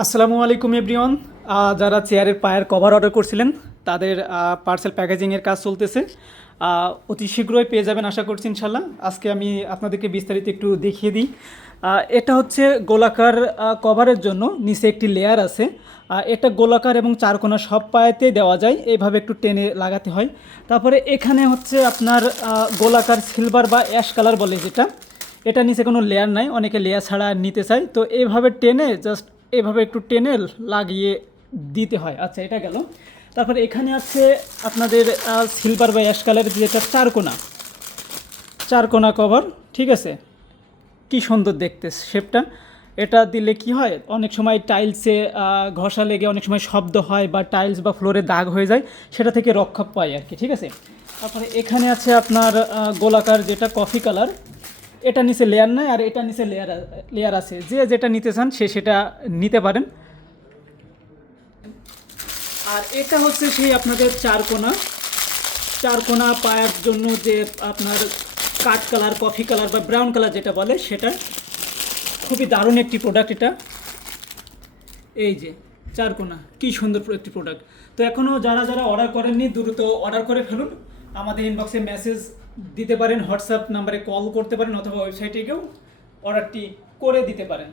আসসালামু আলাইকুম এভরিওয়ান। যারা চেয়ারের পায়ের কভার অর্ডার করছিলেন তাদের পার্সেল প্যাকেজিংয়ের কাজ চলতেছে। অতি শীঘ্রই পেয়ে যাবেন আশা করছি ইনশাল্লাহ। আজকে আমি আপনাদেরকে বিস্তারিত একটু দেখিয়ে দিই। এটা হচ্ছে গোলাকার কভারের জন্য নিচে একটি লেয়ার আছে। এটা গোলাকার এবং চারকোনা সব পায়েতে দেওয়া যায়, এইভাবে একটু টেনে লাগাতে হয়। তারপরে এখানে হচ্ছে আপনার গোলাকার সিলভার বা অ্যাশ কালার বলে যেটা, এটা নিচে কোনো লেয়ার নাই, অনেকে লেয়ার ছাড়া নিতে চায়, তো এইভাবে টেনে জাস্ট এভাবে একটু টেনে লাগিয়ে দিতে হয়। আচ্ছা, এটা গেল। তারপরে এখানে আছে আপনাদের সিলভার বা অ্যাশ কালারের যেটা চারকোনা চারকোনা কভার, ঠিক আছে। কি সুন্দর দেখতে শেপটা। এটা দিলে কি হয়, অনেক সময় টাইলসে ঘষা লেগে অনেক সময় শব্দ হয় বা টাইলস বা ফ্লোরে দাগ হয়ে যায়, সেটা থেকে রক্ষা পায় আর কি, ঠিক আছে। তারপরে এখানে আছে আপনার গোলাকার যেটা কফি কালার, এটা নিচে লেয়ার নাই আর এটা নিচে লেয়ার আছে, যে যেটা নিতে চান সে সেটা নিতে পারেন। আর এটা হচ্ছে সেই আপনাদের চারকোনা চারকোনা পায়ের জন্য যে আপনার কাঠ কালার, কফি কালার বা ব্রাউন কালার যেটা বলে, সেটা খুবই দারুণ একটি প্রোডাক্ট এটা। এই যে চারকোনা, কি সুন্দর একটি প্রোডাক্ট। তো এখনও যারা যারা অর্ডার করেননি দ্রুত অর্ডার করে ফেলুন। আমাদের ইনবক্সে মেসেজ দিতে পারেন, হোয়াটসঅ্যাপ নাম্বারে কল করতে পারেন, অথবা ওয়েবসাইটে গিয়েও অর্ডারটি করে দিতে পারেন।